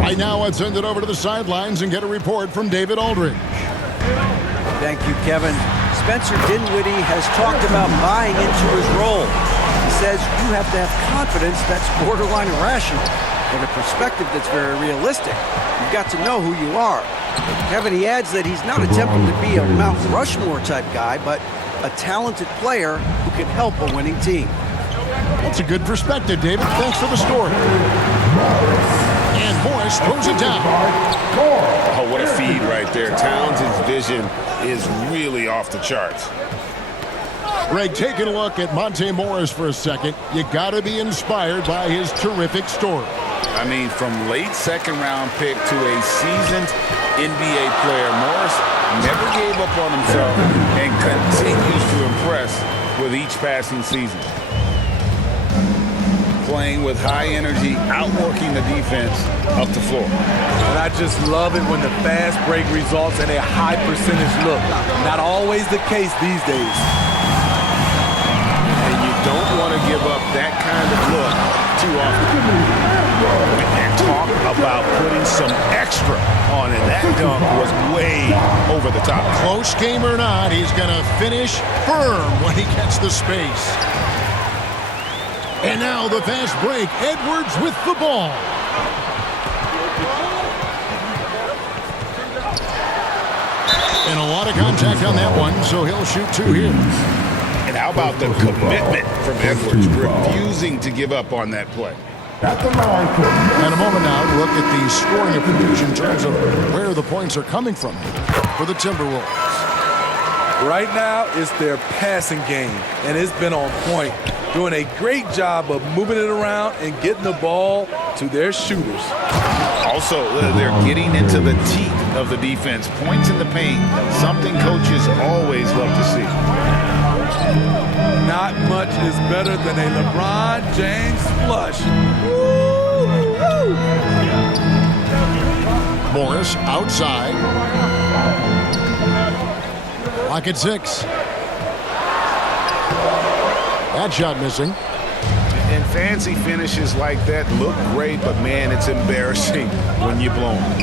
Right now, let's send it over to the sidelines and get a report from David Aldridge. Thank you, Kevin. Spencer Dinwiddie has talked about buying into his role. He says you have to have confidence that's borderline irrational, and a perspective that's very realistic. You've got to know who you are. Kevin, he adds that he's not attempting to be a Mount Rushmore type guy, but a talented player who can help a winning team. That's a good perspective, David. Thanks for the story. And Morris throws it down. Oh, what a feed right there. Towns' vision is really off the charts. Greg, taking a look at Monte Morris for a second, you got to be inspired by his terrific story. I mean, from late second-round pick to a seasoned NBA player, Morris never gave up on himself and continues to impress with each passing season. Playing with high energy, outworking the defense up the floor. And I just love it when the fast break results in a high percentage look. Not always the case these days. And you don't want to give up that kind of look too often. And talk about putting some extra on it. That dunk was way over the top. Close game or not, he's going to finish firm when he gets the space. And now the fast break. Edwards with the ball. And a lot of contact on that one, so he'll shoot two here. And how about the commitment from Edwards, refusing to give up on that play. And a moment now to look at the scoring approach in terms of where the points are coming from for the Timberwolves. Right now, it's their passing game, and it's been on point. Doing a great job of moving it around and getting the ball to their shooters. Also, they're getting into the teeth of the defense. Points in the paint, something coaches always love to see. Not much is better than a LeBron James flush. Morris outside. Clock at 6. That shot missing. And fancy finishes like that look great, but man, it's embarrassing when you blow them.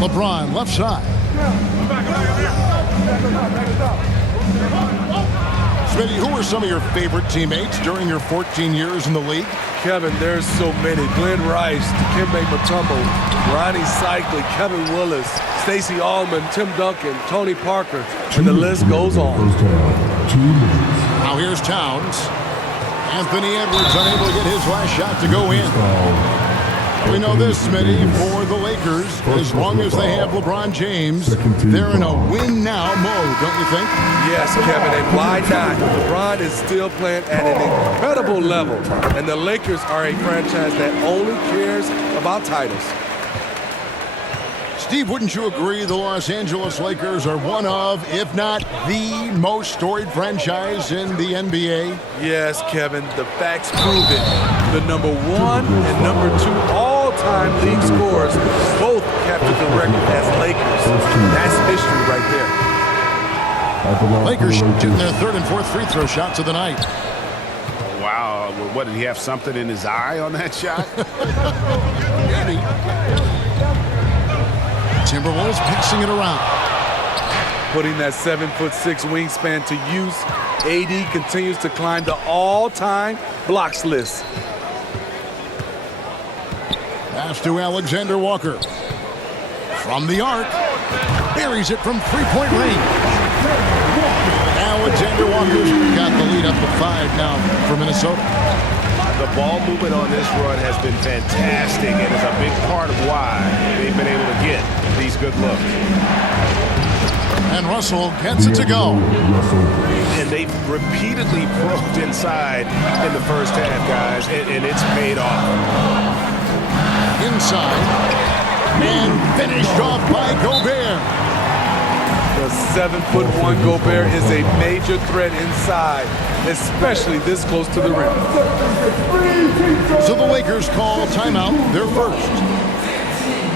LeBron left side. Smitty, who were some of your favorite teammates during your 14 years in the league? Kevin, there's so many. Glenn Rice, Dikembe Mutombo, Ronnie Cycli, Kevin Willis, Stacey Allman, Tim Duncan, Tony Parker, and the list goes on. Now here's Towns. Anthony Edwards unable to get his last shot to go in. We know this, Smitty, for the Lakers, as long as they have LeBron James, they're in a win-now mode, don't you think? Yes, Kevin, and why not? LeBron is still playing at an incredible level, and the Lakers are a franchise that only cares about titles. Steve, wouldn't you agree the Los Angeles Lakers are one of, if not the most storied franchise in the NBA? Yes, Kevin, the facts prove it. The number 1 and number 2 all-time league scorers both captured the record as Lakers. That's history right there. Lakers shooting their third and fourth free throw shots of the night. Wow, what, did he have something in his eye on that shot? Maybe. Timberwolves passing it around. Putting that 7'6" wingspan to use, AD continues to climb the all-time blocks list. Pass to Alexander Walker. From the arc. Buries it from three-point range. Alexander Walker's got the lead up to 5 now for Minnesota. The ball movement on this run has been fantastic and is a big part of why they've been able to get these good looks. And Russell gets it to go. And they've repeatedly probed inside in the first half, guys, and it's paid off. Inside. And finished off by Gobert. The 7'1" Gobert is a major threat inside, especially this close to the rim. So the Lakers call timeout, their first.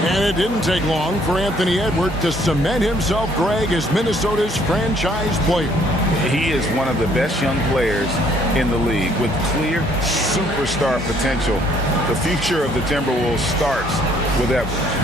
And it didn't take long for Anthony Edwards to cement himself, Greg, as Minnesota's franchise player. He is one of the best young players in the league with clear superstar potential. The future of the Timberwolves starts with Edwards.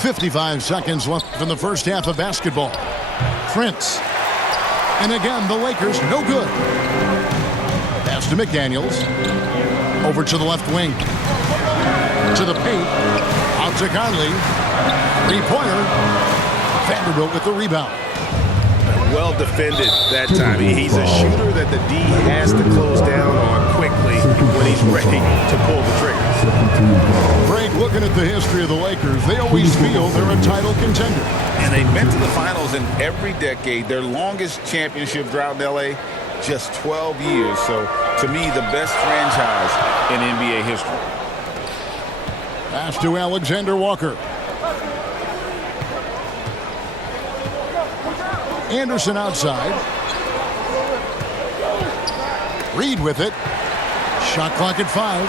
.55 seconds left in the first half of basketball. Prince. And again, the Lakers, no good. Pass to McDaniels. Over to the left wing. To the paint. Out to Conley. Three-pointer. Vanderbilt with the rebound. Well defended that time. He's a shooter that the D has to close down on quickly when he's ready to pull the trigger. Frank, looking at the history of the Lakers, they always feel they're a title contender. And they've been to the finals in every decade. Their longest championship drought in L.A., just 12 years. So, to me, the best franchise in NBA history. Pass to Alexander Walker. Anderson outside. Reed with it. Shot clock at 5.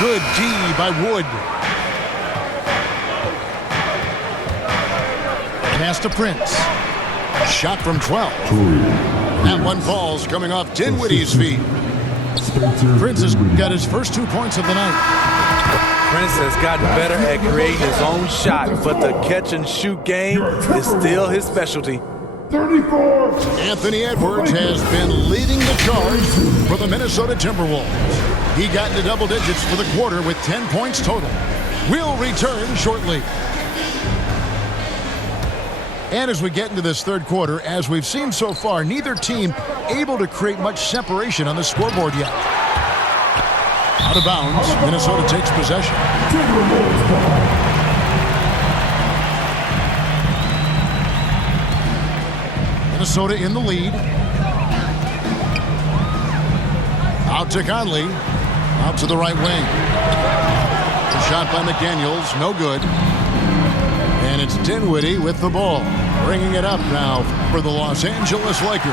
Good D by Wood. Pass to Prince. Shot from 12. That one falls coming off Dinwiddie's feet. Prince has got his first 2 points of the night. Prince has gotten better at creating his own shot, but the catch-and-shoot game is still his specialty. 34. Anthony Edwards has been leading the charge for the Minnesota Timberwolves. He got into double digits for the quarter with 10 points total. We'll return shortly. And as we get into this third quarter, as we've seen so far, neither team able to create much separation on the scoreboard yet. Out of bounds, Minnesota takes possession. Minnesota in the lead. Out to Conley. Out to the right wing. The shot by McDaniels, no good. And it's Dinwiddie with the ball. Bringing it up now for the Los Angeles Lakers.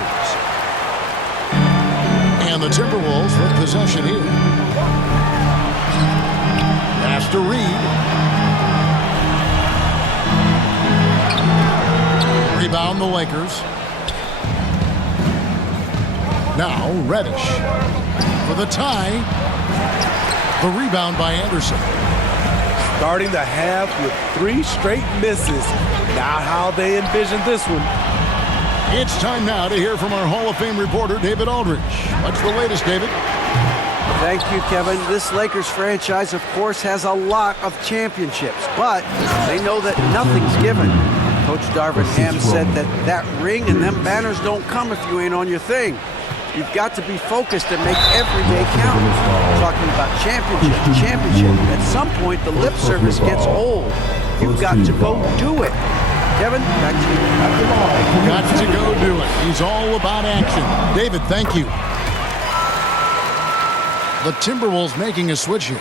And the Timberwolves with possession here. Pass to Reed. Rebound the Lakers. Now Reddish for the tie. The rebound by Anderson. Starting the half with 3 straight misses. Not how they envisioned this one. It's time now to hear from our Hall of Fame reporter, David Aldridge. What's the latest, David? Thank you, Kevin. This Lakers franchise, of course, has a lot of championships, but they know that nothing's given. Coach Darvin Ham said that ring and them banners don't come if you ain't on your thing. You've got to be focused and make every day count. Talking about championship. At some point, the lip service gets old. You've got to go do it. Kevin, back to you. Got to go do it. He's all about action. David, thank you. The Timberwolves making a switch here.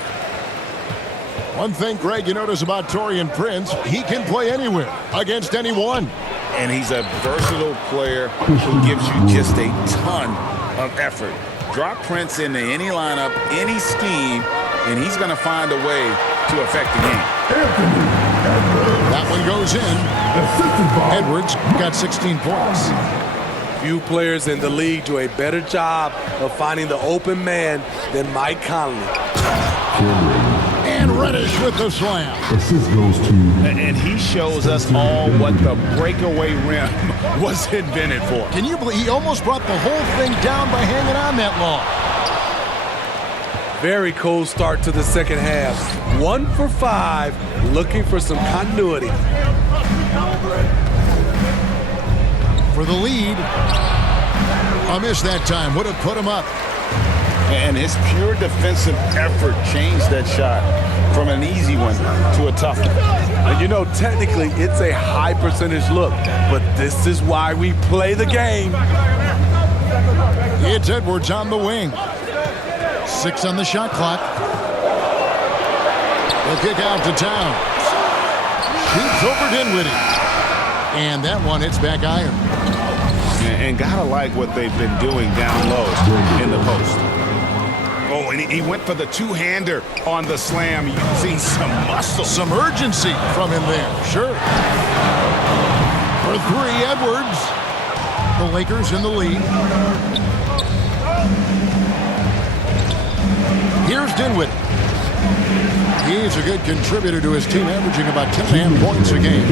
One thing, Greg, you notice about Taurean Prince, he can play anywhere, against anyone. And he's a versatile player who gives you just a ton of effort. Drop Prince into any lineup, any scheme, and he's going to find a way to affect the game. That one goes in. Edwards got 16 points. Few players in the league do a better job of finding the open man than Mike Conley. And Reddish with the slam. Assist goes to... And he shows us all what the breakaway rim was invented for. Can you believe he almost brought the whole thing down by hanging on that long? Very cold start to the second half. 1 for 5, looking for some continuity. For the lead. A miss that time. Would have put him up. And his pure defensive effort changed that shot from an easy one to a tough one. And you know, technically, it's a high percentage look, but this is why we play the game. It's Edwards on the wing. 6 on the shot clock. The kick out to Towns. Shoots over Dinwiddie. And that one hits back iron. And gotta like what they've been doing down low in the post. Oh, and he went for the two-hander on the slam, using some muscle. Some urgency from him there, sure. For 3, Edwards. The Lakers in the lead. Here's Dinwiddie. He's a good contributor to his team, averaging about 10.5 points a game.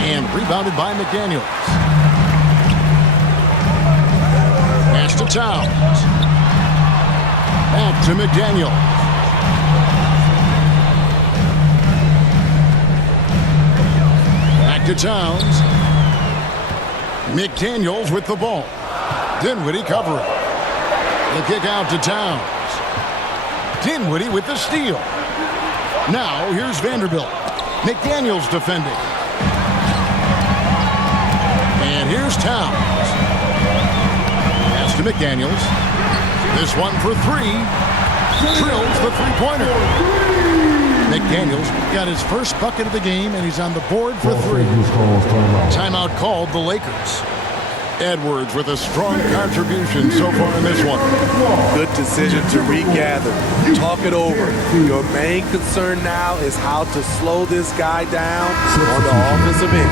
And rebounded by McDaniels. Pass to Towns. Back to McDaniels. Back to Towns. McDaniels with the ball. Dinwiddie covering. The kick out to Towns. Dinwiddie with the steal. Now here's Vanderbilt. McDaniels defending. And here's Towns. Pass to McDaniels. This one for 3. Drills the three-pointer. McDaniels got his first bucket of the game, and he's on the board for 3. Timeout called the Lakers. Edwards with a strong contribution so far in this one. Good decision to regather. Talk it over. Your main concern now is how to slow this guy down on the offensive end.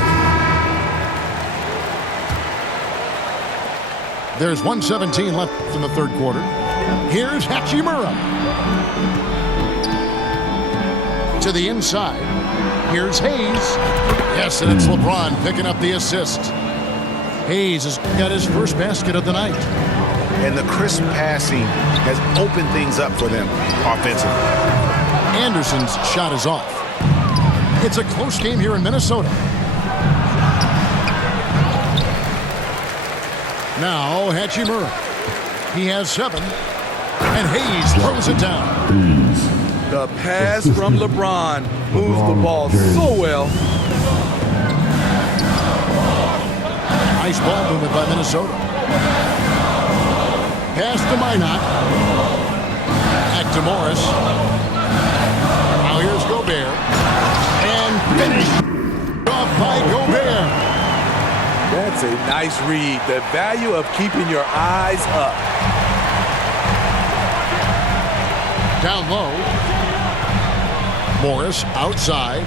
There's 1:17 left in the third quarter. Here's Hachimura. To the inside. Here's Hayes. Yes, and it's LeBron picking up the assist. Hayes has got his first basket of the night. And the crisp passing has opened things up for them offensively. Anderson's shot is off. It's a close game here in Minnesota. Now Hachimura. He has 7. And Hayes throws it down. The pass from LeBron moves the ball so well. Nice ball movement by Minnesota. Pass to Minot. Back to Morris. Now here's Gobert. And finish off by Gobert. That's a nice read. The value of keeping your eyes up. Down low. Morris outside.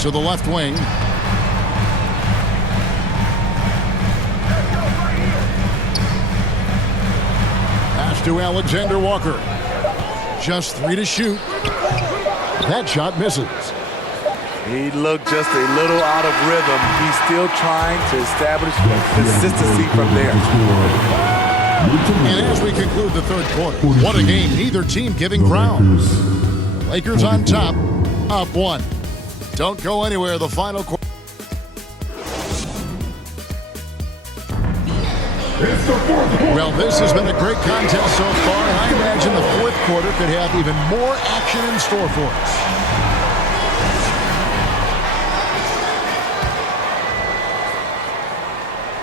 To the left wing. To Alexander Walker. Just 3 to shoot. That shot misses. He looked just a little out of rhythm. He's still trying to establish consistency from there. And as we conclude the third quarter, what a game, neither team giving ground. Lakers on top, up 1. Don't go anywhere, the final quarter. Well, this has been a great contest so far, and I imagine the fourth quarter could have even more action in store for us.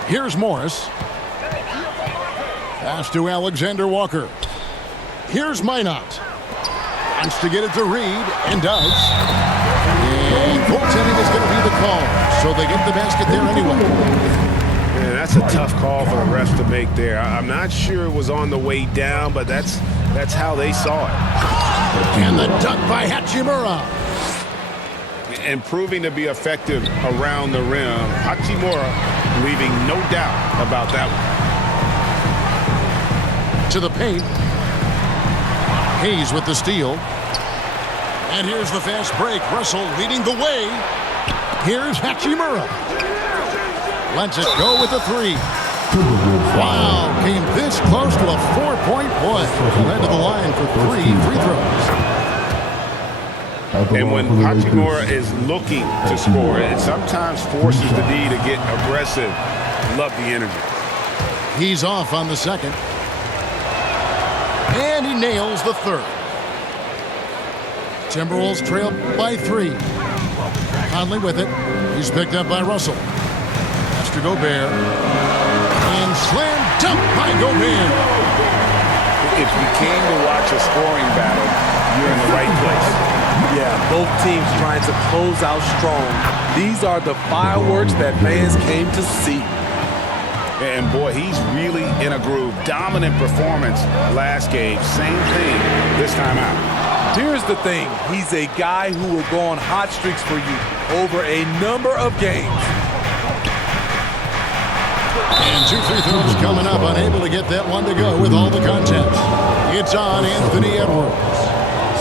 Here's Morris. Pass to Alexander Walker. Here's Minot. Wants to get it to Reed, and does. And goaltending is going to be the call, so they get the basket there anyway. Man, that's a tough call for the refs to make there. I'm not sure it was on the way down, but that's how they saw it. And the dunk by Hachimura. And proving to be effective around the rim. Hachimura leaving no doubt about that one. To the paint. Hayes with the steal. And here's the fast break. Russell leading the way. Here's Hachimura. Lets it go with a 3. Wow, came this close to a 4-point play. Led to the line for 3 free throws. And when Hachimura is looking to score, it sometimes forces the D to get aggressive. Love the energy. He's off on the second. And he nails the third. Timberwolves trail by 3. Conley with it. He's picked up by Russell. Pass to Gobert. slam dunk by Gobert. If you came to watch a scoring battle, you're in the right place. Yeah, both teams trying to close out strong. These are the fireworks that fans came to see. And boy, he's really in a groove. Dominant performance last game. Same thing this time out. Here's the thing. He's a guy who will go on hot streaks for you over a number of games. And 2 free throws coming up. Unable to get that one to go with all the contact. It's on Anthony Edwards.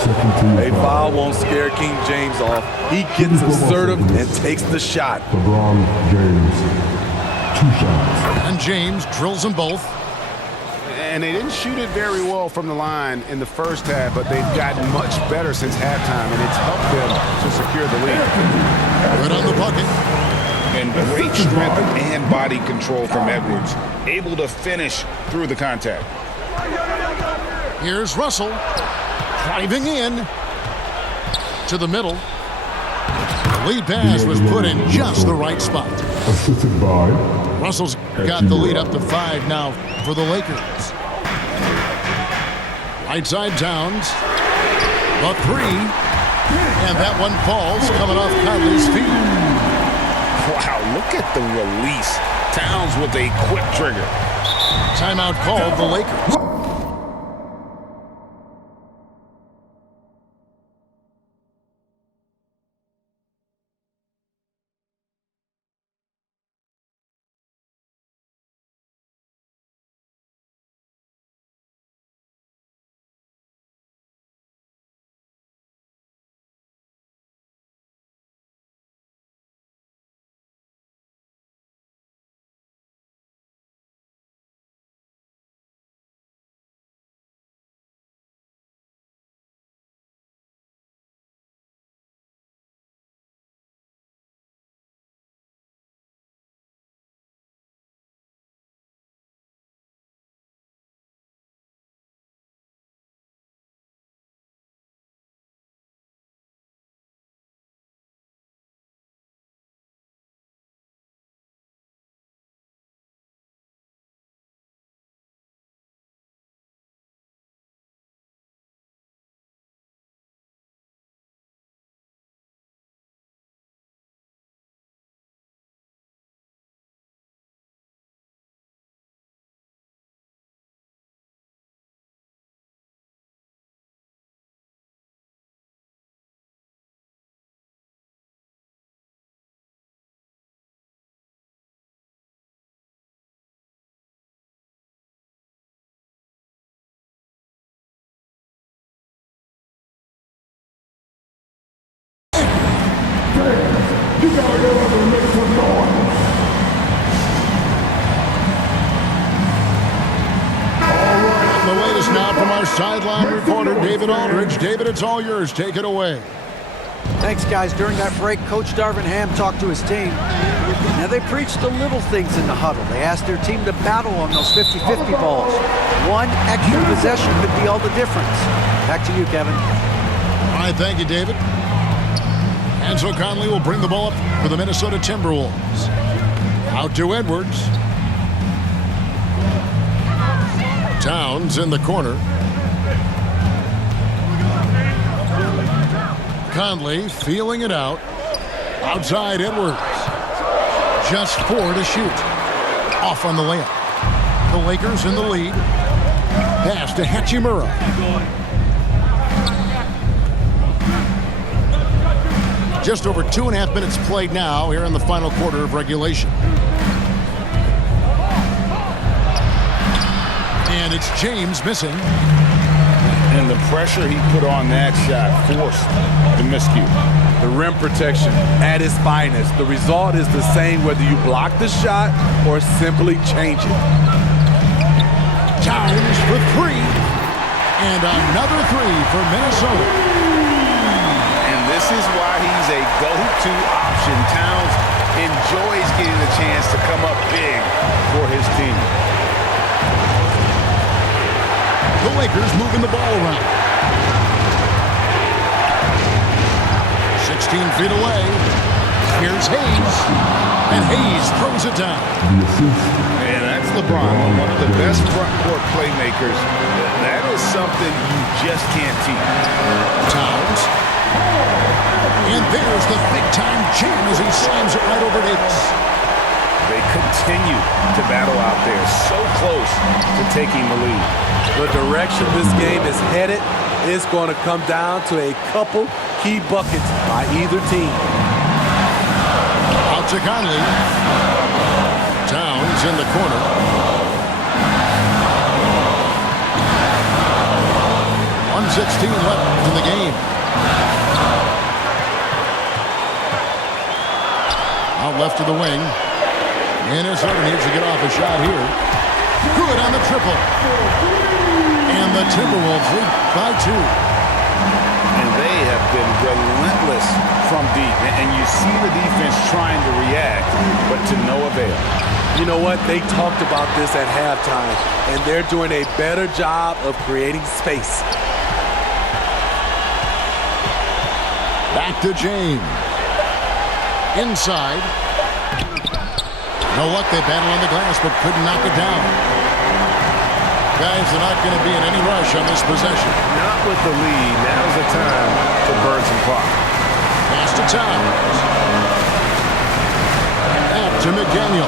A foul won't scare King James off. He gets assertive and takes the shot. LeBron James, 2 shots. And James drills them both. And they didn't shoot it very well from the line in the first half, but they've gotten much better since halftime, and it's helped them to secure the lead. Right on the bucket. And great strength and body control from Edwards. Able to finish through the contact. Here's Russell. Driving in to the middle. The lead pass was put in just the right spot. Assisted by Russell's got the lead up to 5 now for the Lakers. Right side Towns. The 3. And that one falls coming off Conley's feet. Wow, look at the release. Towns with a quick trigger. Timeout called the Lakers. You gotta go up and make some noise. All right, the latest now from our sideline reporter, David Aldridge. David, it's all yours. Take it away. Thanks, guys. During that break, Coach Darvin Ham talked to his team. Now, they preached the little things in the huddle. They asked their team to battle on those 50-50 balls. One extra possession could be all the difference. Back to you, Kevin. All right, thank you, David. And so Conley will bring the ball up for the Minnesota Timberwolves. Out to Edwards. Towns in the corner. Conley feeling it out. Outside Edwards. Just 4 to shoot. Off on the layup. The Lakers in the lead. Pass to Hachimura. Just over 2.5 minutes played now here in the final quarter of regulation. And it's James missing. And the pressure he put on that shot forced the miscue. The rim protection at its finest. The result is the same whether you block the shot or simply change it. Towns for 3. And another 3 for Minnesota. This is why he's a go-to option. Towns enjoys getting the chance to come up big for his team. The Lakers moving the ball around. 16 feet away. Here's Hayes. And Hayes throws it down. The assist. And that's LeBron, one of the best front court playmakers. That is something you just can't teach. Towns. And there's the big-time jam as he slams it right over Davis. They continue to battle out there, so close to taking the lead. The direction this game is headed is going to come down to a couple key buckets by either team. Out to Conley. Towns in the corner. .116 left in the game. Out left to the wing. Minnesota needs to get off a shot here. Good on the triple. And the Timberwolves lead by 2. And they have been relentless from deep. And you see the defense trying to react, but to no avail. You know what? They talked about this at halftime, and they're doing a better job of creating space. Back to James. Inside. No luck, they battle on the glass, but couldn't knock it down. Guys, they're not going to be in any rush on this possession. Not with the lead. Now's the time to burn some clock. Pass to Towns. Back to McDaniel.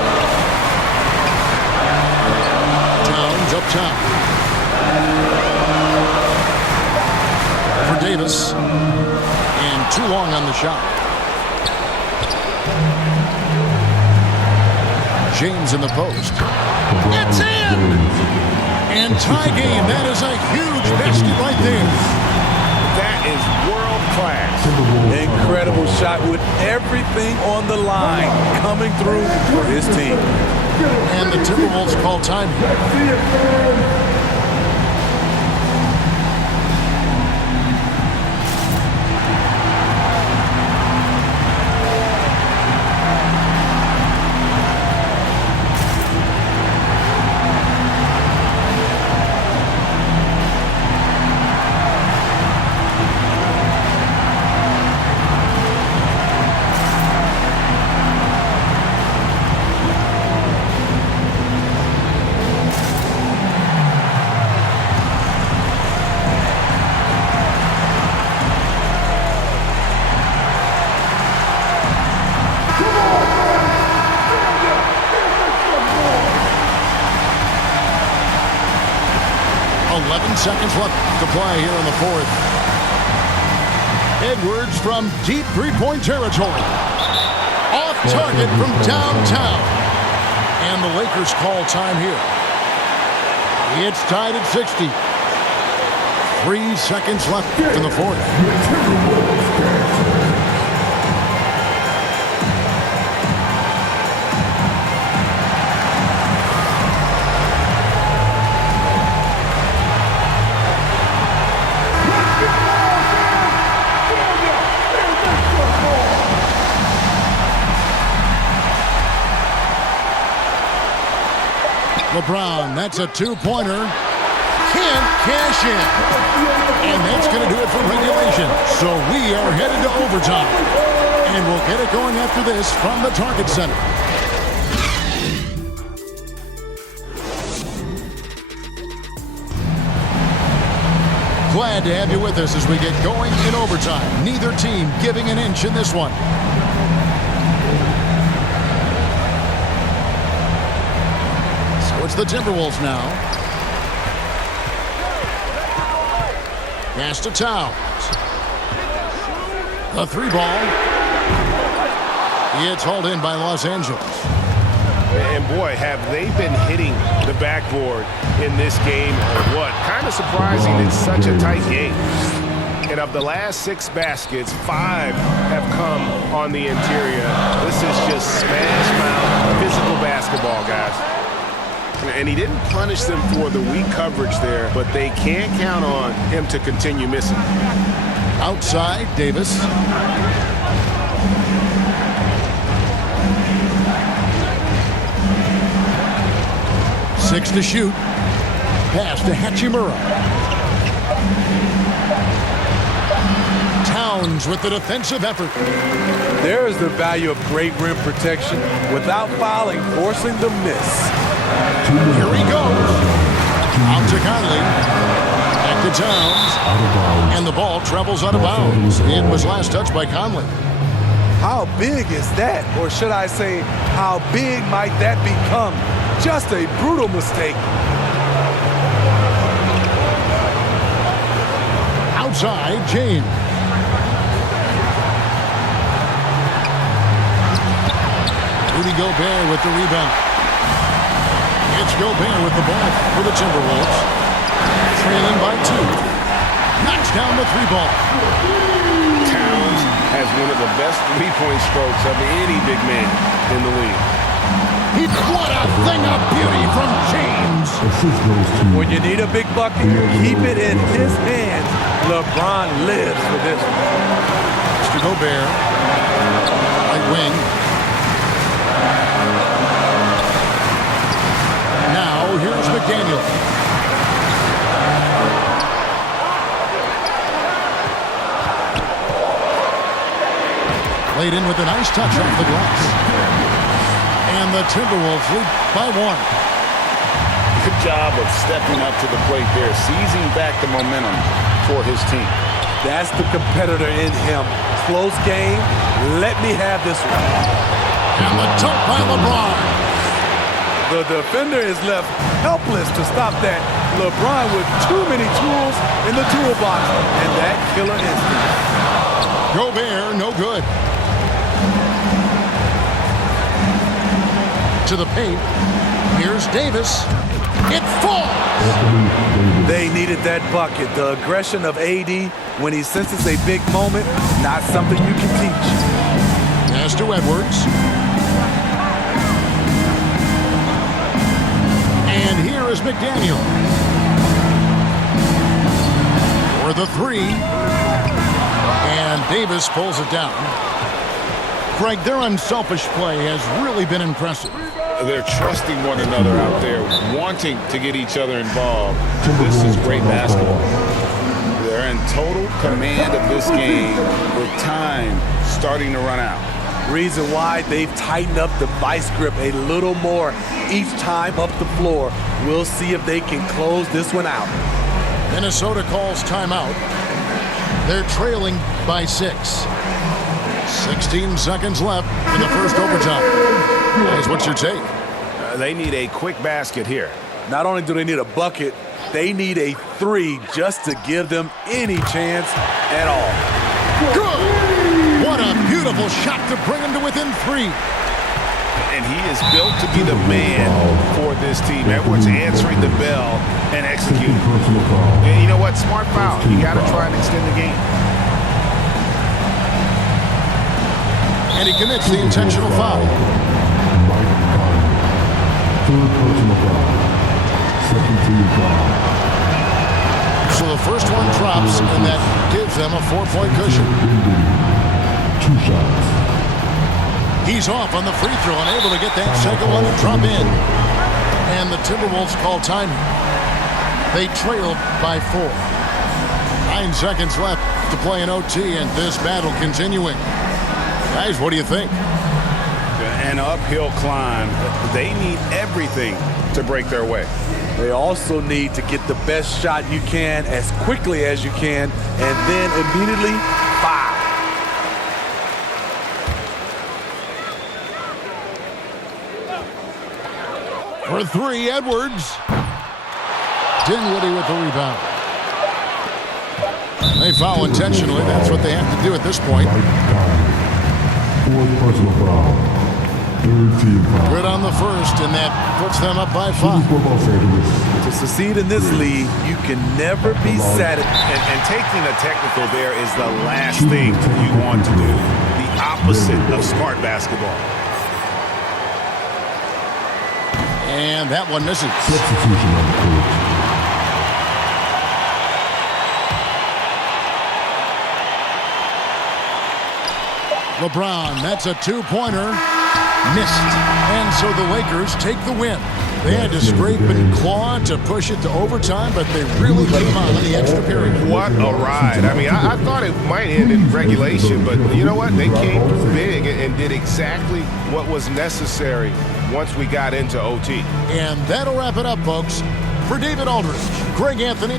Towns up top. For Davis. And too long on the shot. James in the post. It's in! And tie game. That is a huge basket right there. That is world class. Incredible shot with everything on the line coming through for his team. And the Timberwolves call time. Seconds left to play here in the fourth. Edwards from deep three-point territory. Off target from downtown. And the Lakers call time here. It's tied at 60. 3 seconds left in the fourth. LeBron, that's a two-pointer. Can't cash in. And that's going to do it for regulation. So we are headed to overtime. And we'll get it going after this from the Target Center. Glad to have you with us as we get going in overtime. Neither team giving an inch in this one. It's the Timberwolves now. Pass to Towns. The 3-ball. It's hauled in by Los Angeles. And boy, have they been hitting the backboard in this game or what? Kind of surprising it's such a tight game. And of the last 6 baskets, 5 have come on the interior. This is just smash mouth physical basketball, guys. And he didn't punish them for the weak coverage there, but they can't count on him to continue missing. Outside, Davis. Six to shoot. Pass to Hachimura. Towns with the defensive effort. There is the value of great rim protection without fouling, forcing the miss. Here he goes. Out to Conley. Back to Towns. And the ball travels out of bounds. It was last touched by Conley. How big is that? Or should I say, how big might that become? Just a brutal mistake. Outside, James. Rudy Gobert with the rebound. It's Gobert with the ball for the Timberwolves. Trailing by 2. Knocks down the 3-ball. Towns has one of the best three-point strokes of any big man in the league. What a thing of beauty from James. When you need a big bucket, keep it in his hands. LeBron lives for this one. Mr. Gobert. Right wing. Now here's McDaniel. Laid in with a nice touch off the glass. And the Timberwolves lead by 1. Good job of stepping up to the plate there, seizing back the momentum for his team. That's the competitor in him. Close game. Let me have this one. And the dunk by LeBron. The defender is left helpless to stop that. LeBron with too many tools in the toolbox. And that killer instinct. Gobert, no good. To the paint. Here's Davis. It falls. They needed that bucket. The aggression of AD when he senses a big moment, not something you can teach. Pass to Edwards. And here is McDaniel. For the 3. And Davis pulls it down. Greg, their unselfish play has really been impressive. They're trusting one another out there, wanting to get each other involved. This is great basketball. They're in total command of this game with time starting to run out. Reason why they've tightened up the vice grip a little more each time up the floor. We'll see if they can close this one out. Minnesota calls timeout. They're trailing by 6. 16 seconds left in the first overtime. Guys, what's your take? They need a quick basket here. Not only do they need a bucket, they need a 3 just to give them any chance at all. Good! What a beautiful shot to bring them to within 3. And he is built to be the man for this team. Edwards answering the bell and executing. And you know what? Smart foul. You got to try and extend the game. And he commits the intentional foul. So the first one drops, and that gives them a 4-point cushion. 2 shots. He's off on the free throw, unable to get that second one to drop in. And the Timberwolves call time. They trail by 4. 9 seconds left to play in OT, and this battle continuing. Guys, what do you think? An uphill climb. They need everything to break their way. They also need to get the best shot you can as quickly as you can, and then immediately foul. For 3, Edwards. Dinwiddie with the rebound. They foul intentionally. That's what they have to do at this point. 4th personal foul. 3rd team foul. Good on the first, and that puts them up by 5. To succeed in this league, you can never be satisfied. And taking a technical there is the last thing you want to do. The opposite of smart basketball. And that one misses. Substitution on the court. LeBron, that's a 2-pointer. Missed. And so the Lakers take the win. They had to scrape and claw to push it to overtime, but they really came on in the extra period. What a ride. I mean, I thought it might end in regulation, but you know what? They came big and did exactly what was necessary once we got into OT. And that'll wrap it up, folks. For David Aldridge, Greg Anthony.